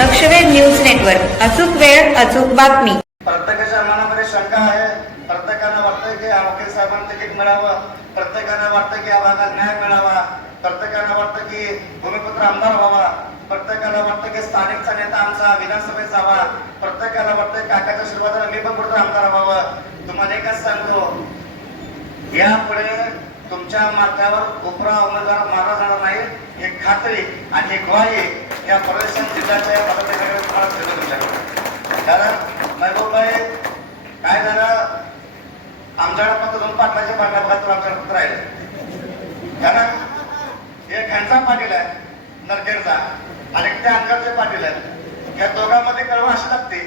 लक्षवेध news network. अचूक वेळ अचूक बातमी. प्रत्येकाच्या मनामध्ये शंका आहे. प्रत्येकाला वाटतं की वकील साहेबांना तिकीट मिळावं. प्रत्येकाला वाटतं की या भागात न्याय मिळावा. प्रत्येकाला वाटतं की भूमिपुत्र आमदार व्हावा. प्रत्येकाला वाटतं की स्थानिकचा नेता आमचा विधानसभेत जावा. प्रत्येकाला वाटतं काकाच्या सुरुवातीला मी पण कुठं आमदार व्हावं. तुम्हाला एकच सांगतो. यापुढे तुमच्या माथ्यावर उपरा उमेदवार मारला जाणार नाही. ही खात्री आणि ही ग्वाही या परदेशात जिल्ह्याच्या या पदाधिकाऱ्यांनी तुम्हाला दिली तुमच्याकडे कारण महबूबभाई काय झालं? आमच्याकडे फक्त दोन पाटलाचे पाटला बघा तर आमच्याकडे फक्त राहिले. कारण एक ह्यांचा पाटील आहे नरखेडचा आणि एक त्या अंकरचे पाटील आहेत. या दोघांमध्ये कळव अशी लागते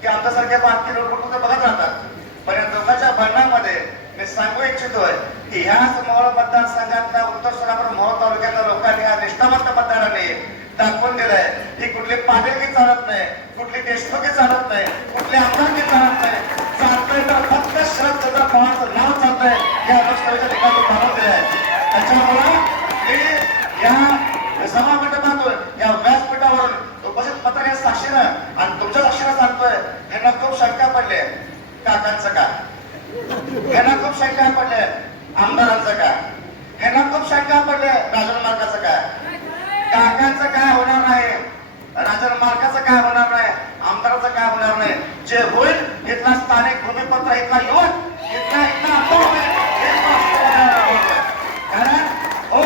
की आमच्यासारख्या बातमी लोक कुठे बघत राहतात. पण या दोघांच्या भांडणामध्ये मी सांगू इच्छितोय की ह्या समोर मतदारसंघातल्या उत्तर सोलापूर मोहोळ तालुक्यातल्या लोकांनी या निष्ठावंत मतदारांनी दाखवून दिलंय. की कुठली पाटीलकी चालत नाही कुठली देशमुखी चालत नाही कुठली आमदारकी चालत नाही. चालतंय तर फक्त शरदचंद्र पवारचं नाव चालतंय या लोकसभेच्या ठिकाणी मानव दिलाय त्याच्यामुळं मी या सभा मंडपातून या व्यासपीठावरून उपस्थित पत्रकार साक्षीनं आणि तुमच्या साक्षीनं सांगतोय यांना खूप शंका पडली. काकांचं का? यांना खूप शंका पडले. आमदारांचं का? यांना खूप शंका पडले. राजन मार्गाचं काय काकांचं काय होणार नाही? राजन मालकाचं काय होणार नाही? आमदाराचं काय होणार नाही? जे होईल इथला स्थानिक भूमिपत्र इथला युवक इथला इथला कारण हो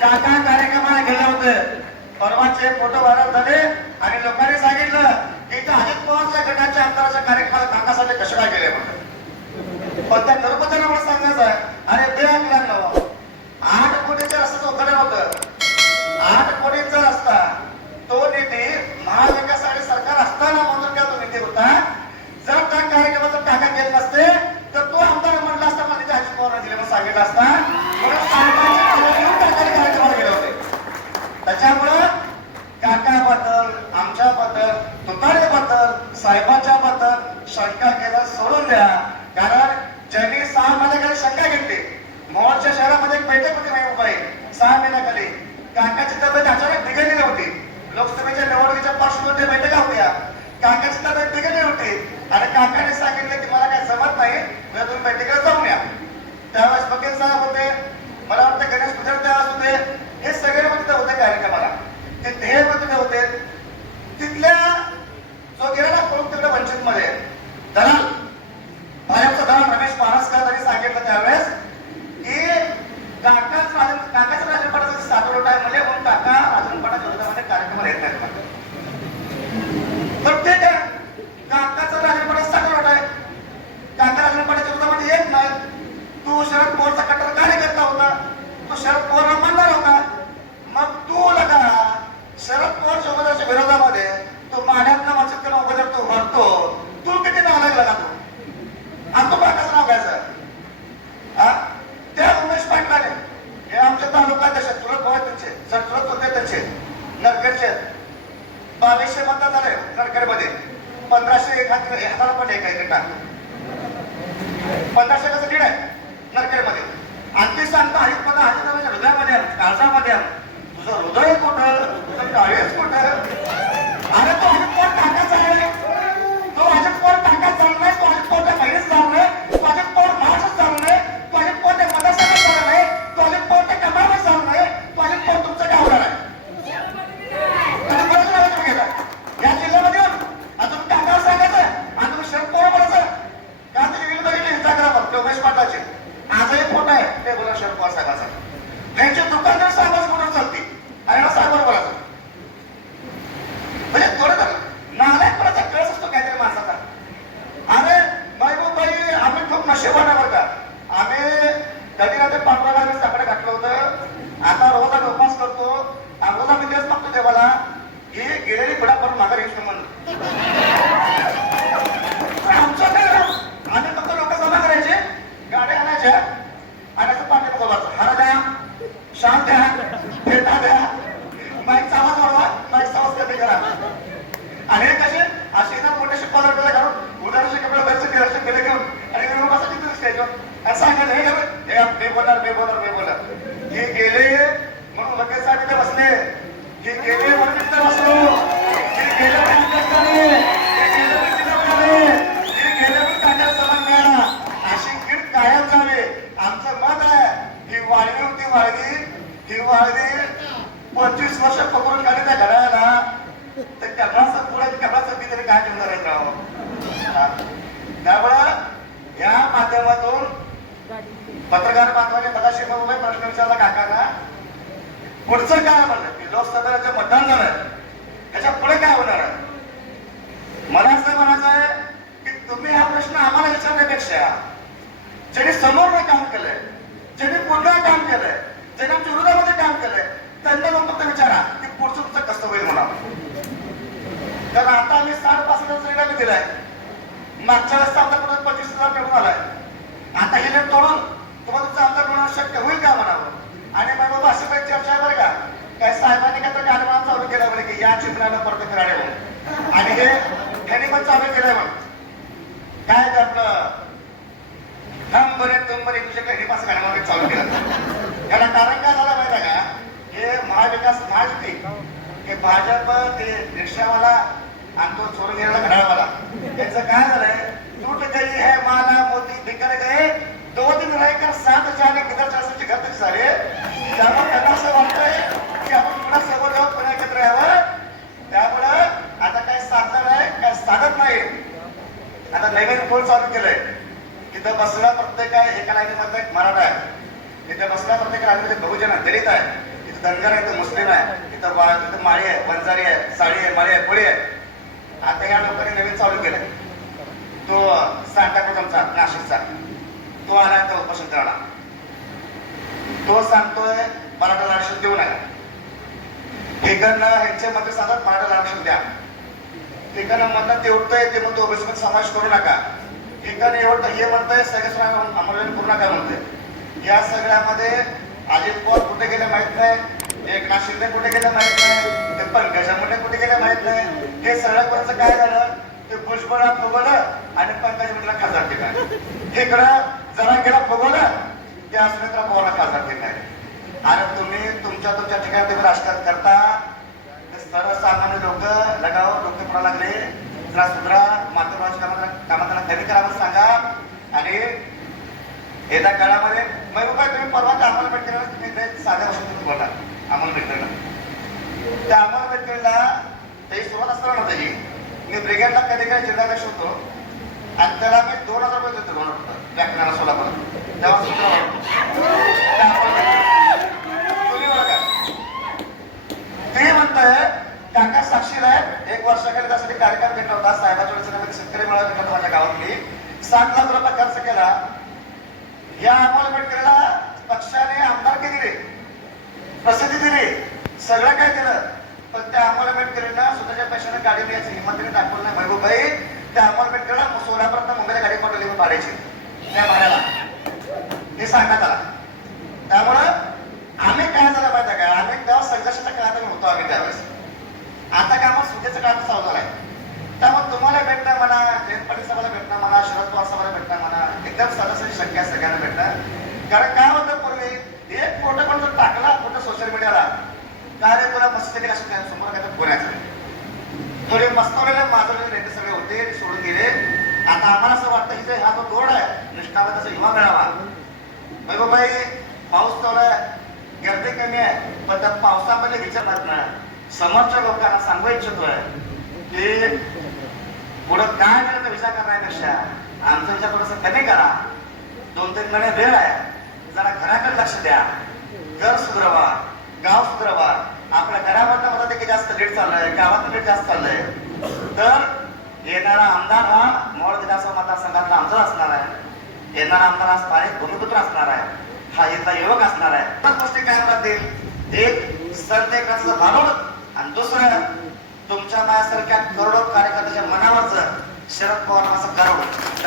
काका कार्यक्रमाला गेले होते. परवाचे फोटो व्हायरल झाले आणि लोकांनी सांगितलं की इथं अजित पवारच्या गटाच्या आमदाराच्या कार्यक्रमाला काकासाठी कसे काय गेले म्हणून. पण त्या नरपताला मला सांगायचं आहे अरे बे लागलं. आठ कोटीच्या रस्त्याचं उघडलं होतं. आठ कोटीचा रस्ता? तो निधी महाविकास सरकार असताना म्हणून त्या तो निधी होता. जर त्या कार्यक्रमाचा टाका गेले नसते तर तो आमदार म्हटला असता मला तिथे अजित पवार दिले सांगितलं असता. म्हणून साहेबांच्या कार्यक्रमाला गेले होते. त्याच्यामुळं काकाबद्दल आमच्याबद्दल तुतारेबद्दल साहेबांच्या बद्दल शंका केलं सोडून द्या कारण ज्यांनी सहा महिन्याखाली शंका घेतली मोहोळच्या शहरामध्ये एक बैठक होती महबूबाई सहा महिन्याखाली काकाची तब्येत अचानक बिघडली नव्हती लोकसभेच्या निवडणुकीच्या पार्श्वभूमीवर बैठका होत्या काकाची तब्येत बिघडली होती आणि काकाने सांगितलं की मला काही जमत नाही मी तुम्ही बैठकीला जाऊन या त्यावेळेस वकील साहेब होते मला वाटतं गणेश गुजर त्यावेळेस होते हे सगळे मग तिथे होते कार्यक्रमाला ते ध्येय मग तिथे होते तिथल्या जो गेला ना प्रमुख तिकडे वंचित मध्ये दलाल भाजपचा दलाल रमेश महाराजकर त्यांनी सांगितलं त्यावेळेस की काकाच राजन काकाच राजनपाडाचा सातोट आहे म्हणजे म्हणून काका राजनपाडाच्या विरोधामध्ये कार्यक्रमाला matarse सांगत हे मी बोलणार मी बोलणार मी बोलणार. हे गेले म्हणून लगेच तिथे बसले. हे गेले म्हणून तिथे बसलो. हे गेले म्हणून अशी आमचं मत आहे वाळवी होती वाळवी. ही वाळवी पंचवीस वर्ष पकडून विचारला काकांना पुढचं काय म्हणलं की लोकसभेला जे मतदान झालं. त्याच्या पुढे काय होणार? आहे मला असं म्हणायचं आहे की तुम्ही हा प्रश्न आम्हाला विचारण्यापेक्षा ज्यांनी समोर काम केलंय ज्यांनी पुन्हा काम केलंय ज्यांनी आमच्या विरोधामध्ये काम केलंय त्यांना मग फक्त विचारा की पुढचं तुमचं कसं होईल म्हणा कारण आता आम्ही साठ पासष्ट हजार दिलाय. मागच्या वेळेस आमचा पंचवीस हजार मिळून आलाय. आता हे लेट तोडून तुम्हाला तुमचा आमदार बनवणं शक्य होईल का म्हणावं? आणि मग बाबा अशी काही चर्चा आहे बरं का. काय साहेबांनी काय तर कार्यक्रम चालू केला म्हणे की या चित्रानं परत फिराडे म्हणून. आणि हे ह्याने पण चालू केलंय म्हणून. काय तर आपलं हम बरे तुम बरे तुझ्या काही पास गाण्यामध्ये चालू केलं. याला कारण काय झालं माहिती का? हे महाविकास महायुती हे भाजप ते रिक्षावाला आणि तो चोरून गेलेला घड्याळवाला. त्याचं काय झालंय? तूट गई है माला मोती बिकर गए दो दिन रहकर सात हजार आणि जायचे घर तक सारे त्यामुळे त्यांना असं वाटतंय की आपण पुन्हा समोर जाऊन पुन्हा एकत्र यावं. त्यामुळं आता काय साधणार नाही काय साधत नाही. आता नवीन फोन चालू केलंय. तिथं बसला प्रत्येक आहे एका लाईनीमध्ये एक मराठा आहे. तिथं बसला प्रत्येक लाईनीमध्ये बहुजन आहे दलित आहे. तिथं धनगर आहे तिथं मुस्लिम आहे. तिथं बा तिथं माळी आहे वंजारी आहे साडी आहे माळी आहे पोळी आहे. आता या लोकांनी नवीन चालू केलंय. तो सांताक्रुजमचा नाशिकचा. तो आला तो उपोषण तो सांगतोय मराठा आरक्षण देऊ नका. ठिकाणं ह्यांचे मते सांगतात मराठा आरक्षण द्या. ठिकाणं म्हणतात ते उठतंय ते म्हणतो ओबीसीमध्ये समावेश करू नका. ठिकाणी एवढं हे म्हणतंय सगळे अंमलबजावणी पूर्ण नका म्हणतंय. या सगळ्यामध्ये अजित पवार कुठे गेले माहीत नाही एकनाथ शिंदे कुठे गेले माहीत नाही ते पंकजा मुंडे कुठे गेले माहीत नाही. हे सगळं कोणाचं काय झालं? ते भुजबळा फुगवलं आणि पंकज मुंडेला खासदार केलं इकडं जरा गेला फुगवलं ते सुनेत्रा पवारला खासदार केलं आणि तुम्ही तुमच्या तुमच्या ठिकाणी तुम्ही राजकारण करता. सर्वसामान्य लोक लगाव लोक पडा लागले. जरा सुधरा मातृभाषा कामाला कमी करावं सांगा. आणि येत्या काळामध्ये मग काय तुम्ही परवा त्या अमोल बेटकरला तुम्ही इथे साध्या वर्षात तुम्ही बोला अमोल बेटकरला त्या अमोल बेटकरला त्याची सुरुवात असताना ना त्याची मी ब्रिगेडला कधी कधी जिल्हाध्यक्ष होतो. आणि त्याला मी दोन हजार रुपये देतो म्हणून रुपये व्याख्यानाला सोलापूर तेव्हा त्या तुम्ही बघा. ते म्हणताय काका साक्षीला आहे. एक वर्षाखाली त्यासाठी कार्यक्रम घेतला होता. साहेबाच्या वेळेस शेतकरी मेळावा घेतला माझ्या गावातली. सात लाख रुपये खर्च केला. या अमोल बेटकरला पक्षाने आमदारकी दिली प्रसिद्धी दिली. सगळं काय दिलं. पण त्या अमोल बेटकरींना स्वतःच्या पैशाने गाडी मिळायची हिमंतने दाखवलं नाही. महबूबाई त्या अमोल बेटकरला सोलापुरात मुंबईला गाडी पाठवली मी पाडायची त्या भाड्याला. हे सांगण्यात आला त्यामुळं आम्ही काय झालं माहिती का? आम्ही तेव्हा संघर्षाच्या काळात होतो आम्ही त्यावेळेस. आता काय मग सुट्टीचं काळ चालू झालाय. त्यामुळे तुम्हाला भेटणं म्हणा जयंत पाटील साहेबाला भेटणं म्हणा शरद पवार साहेबाला भेटणं म्हणा एकदम सरासरी शक्य आहे सगळ्यांना भेटणं. कारण काय होतं पूर्वी? एक फोटो पण जर टाकला फोटो सोशल मीडियाला का रे तुला मस्त तरी असं काय समोर काय बोलायचं थोडे मस्तवलेले माजवलेले नेते सगळे होते सोडून गेले. आता आम्हाला असं वाटतं की हा जो दोड आहे निष्ठाला तसा युवा मिळावा. बाई पाऊस चालू आहे गर्दी कमी आहे पण त्या पावसामध्ये विचारणार ना समोरच्या लोकांना सांगू इच्छितोय की पुढं काय करायचा विचार करण्यापेक्षा आमचा विचार थोडासा कमी करा. दोन तीन महिने वेळ आहे. जरा घराकडे लक्ष द्या. घर सुधरवा गाव सुधरवा. आपल्या घरामधला मध्ये की जास्त लेट चाललंय गावात लेट जास्त चाललंय. तर येणारा आमदार हा मोळ विधानसभा मतदारसंघातला आमचा असणार आहे. येणारा आमदार हा स्थानिक भूमिपुत्र असणार आहे. हा इथला युवक असणार आहे. पण गोष्टी काय राहतील एक संत एकनाथचं भारूड आणि दुसरं तुमच्या माझ्यासारख्या करोडो कार्यकर्त्याच्या मनावरचं शरद पवार असं करोड.